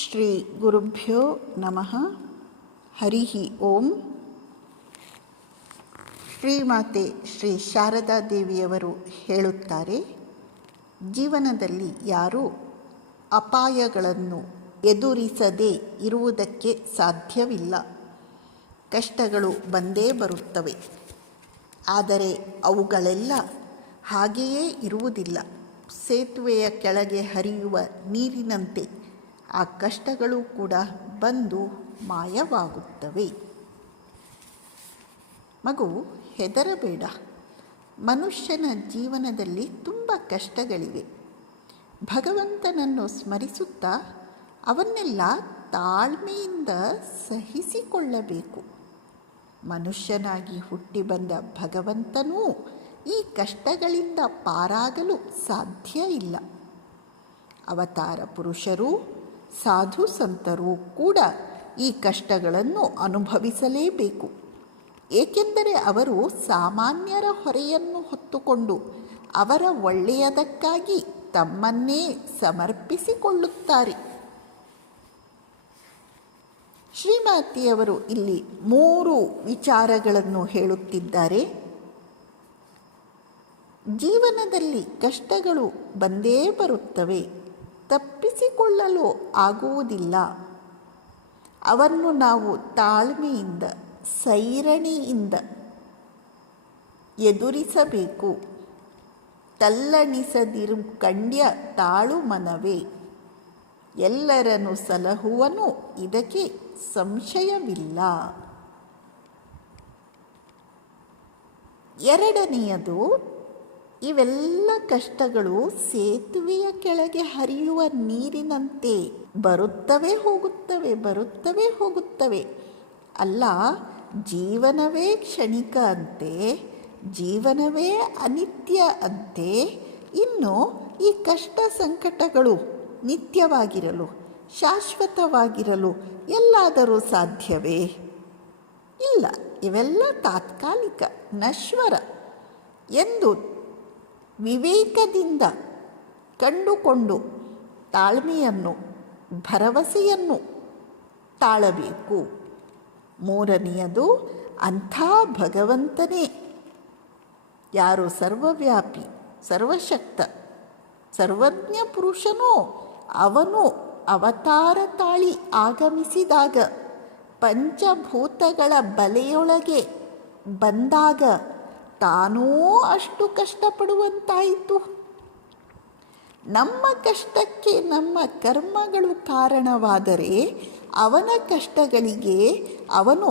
ಶ್ರೀ ಗುರುಭ್ಯೋ ನಮಃ. ಹರಿ ಓಂ. ಶ್ರೀಮಾತೆ ಶ್ರೀ ಶಾರದಾ ದೇವಿಯವರು ಹೇಳುತ್ತಾರೆ, ಜೀವನದಲ್ಲಿ ಯಾರೂ ಅಪಾಯಗಳನ್ನು ಎದುರಿಸದೇ ಇರುವುದಕ್ಕೆ ಸಾಧ್ಯವಿಲ್ಲ. ಕಷ್ಟಗಳು ಬಂದೇ ಬರುತ್ತವೆ, ಆದರೆ ಅವುಗಳೆಲ್ಲ ಹಾಗೆಯೇ ಇರುವುದಿಲ್ಲ. ಸೇತುವೆಯ ಕೆಳಗೆ ಹರಿಯುವ ನೀರಿನಂತೆ ಆ ಕಷ್ಟಗಳು ಕೂಡ ಬಂದು ಮಾಯವಾಗುತ್ತವೆ. ಮಗು, ಹೆದರಬೇಡ. ಮನುಷ್ಯನ ಜೀವನದಲ್ಲಿ ತುಂಬ ಕಷ್ಟಗಳಿವೆ. ಭಗವಂತನನ್ನು ಸ್ಮರಿಸುತ್ತಾ ಅವನ್ನೆಲ್ಲ ತಾಳ್ಮೆಯಿಂದ ಸಹಿಸಿಕೊಳ್ಳಬೇಕು. ಮನುಷ್ಯನಾಗಿ ಹುಟ್ಟಿ ಬಂದ ಭಗವಂತನೂ ಈ ಕಷ್ಟಗಳಿಂದ ಪಾರಾಗಲು ಸಾಧ್ಯ ಇಲ್ಲ. ಅವತಾರ ಪುರುಷರು, ಸಾಧು ಸಂತರು ಕೂಡ ಈ ಕಷ್ಟಗಳನ್ನು ಅನುಭವಿಸಲೇಬೇಕು. ಏಕೆಂದರೆ ಅವರು ಸಾಮಾನ್ಯರ ಹೊರೆಯನ್ನು ಹೊತ್ತುಕೊಂಡು ಅವರ ಒಳ್ಳೆಯದಕ್ಕಾಗಿ ತಮ್ಮನ್ನೇ ಸಮರ್ಪಿಸಿಕೊಳ್ಳುತ್ತಾರೆ. ಶ್ರೀಮಾತೆಯವರು ಇಲ್ಲಿ 3 ವಿಚಾರಗಳನ್ನು ಹೇಳುತ್ತಿದ್ದಾರೆ. ಜೀವನದಲ್ಲಿ ಕಷ್ಟಗಳು ಬಂದೇ ಬರುತ್ತವೆ, ತಪ್ಪಿಸಿಕೊಳ್ಳಲು ಆಗುವುದಿಲ್ಲ. ಅವನ್ನು ನಾವು ತಾಳ್ಮೆಯಿಂದ, ಸೈರಣೆಯಿಂದ ಎದುರಿಸಬೇಕು. ತಲ್ಲಣಿಸದಿರು ಕಂಡ್ಯ ತಾಳು ಮನವೇ, ಎಲ್ಲರನ್ನು ಸಲಹುವನು ಇದಕ್ಕೆ ಸಂಶಯವಿಲ್ಲ. ಎರಡನೆಯದು, ಇವೆಲ್ಲ ಕಷ್ಟಗಳು ಸೇತುವೆಯ ಕೆಳಗೆ ಹರಿಯುವ ನೀರಿನಂತೆ ಬರುತ್ತವೆ ಹೋಗುತ್ತವೆ, ಬರುತ್ತವೆ ಹೋಗುತ್ತವೆ. ಅಲ್ಲ, ಜೀವನವೇ ಕ್ಷಣಿಕ ಅಂತೆ, ಜೀವನವೇ ಅನಿತ್ಯ ಅಂತೆ. ಇನ್ನು ಈ ಕಷ್ಟ ಸಂಕಟಗಳು ನಿತ್ಯವಾಗಿರಲು, ಶಾಶ್ವತವಾಗಿರಲು ಎಲ್ಲಾದರೂ ಸಾಧ್ಯವೇ? ಇಲ್ಲ, ಇವೆಲ್ಲ ತಾತ್ಕಾಲಿಕ, ನಶ್ವರ ಎಂದು ವಿವೇಕದಿಂದ ಕಂಡುಕೊಂಡು ತಾಳ್ಮೆಯನ್ನು, ಭರವಸೆಯನ್ನು ತಾಳಬೇಕು. ಮೂರನೆಯದು, ಅಂಥ ಭಗವಂತನೇ, ಯಾರು ಸರ್ವವ್ಯಾಪಿ, ಸರ್ವಶಕ್ತ, ಸರ್ವಜ್ಞ ಪುರುಷನೋ ಅವನು ಅವತಾರ ತಾಳಿ ಆಗಮಿಸಿದಾಗ, ಪಂಚಭೂತಗಳ ಬಲೆಯೊಳಗೆ ಬಂದಾಗ ತಾನೂ ಅಷ್ಟು ಕಷ್ಟಪಡುವಂತಾಯಿತು. ನಮ್ಮ ಕಷ್ಟಕ್ಕೆ ನಮ್ಮ ಕರ್ಮಗಳು ಕಾರಣವಾದರೆ ಅವನ ಕಷ್ಟಗಳಿಗೆ ಅವನು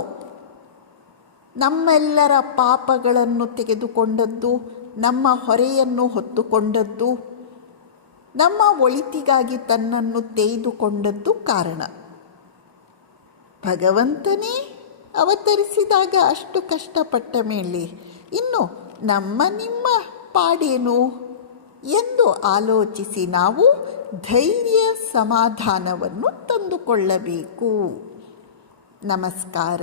ನಮ್ಮೆಲ್ಲರ ಪಾಪಗಳನ್ನು ತೆಗೆದುಕೊಂಡದ್ದು, ನಮ್ಮ ಹೊರೆಯನ್ನು ಹೊತ್ತುಕೊಂಡದ್ದು, ನಮ್ಮ ಒಳಿತಿಗಾಗಿ ತನ್ನನ್ನು ತೆಗೆದುಕೊಂಡದ್ದು ಕಾರಣ. ಭಗವಂತನೇ ಅವತರಿಸಿದಾಗ ಅಷ್ಟು ಕಷ್ಟಪಟ್ಟ ಮೇಲೆ ಇನ್ನು ನಮ್ಮ ನಿಮ್ಮ ಪಾಡೇನು ಎಂದು ಆಲೋಚಿಸಿ ನಾವು ಧೈರ್ಯ, ಸಮಾಧಾನವನ್ನು ತಂದುಕೊಳ್ಳಬೇಕು. ನಮಸ್ಕಾರ.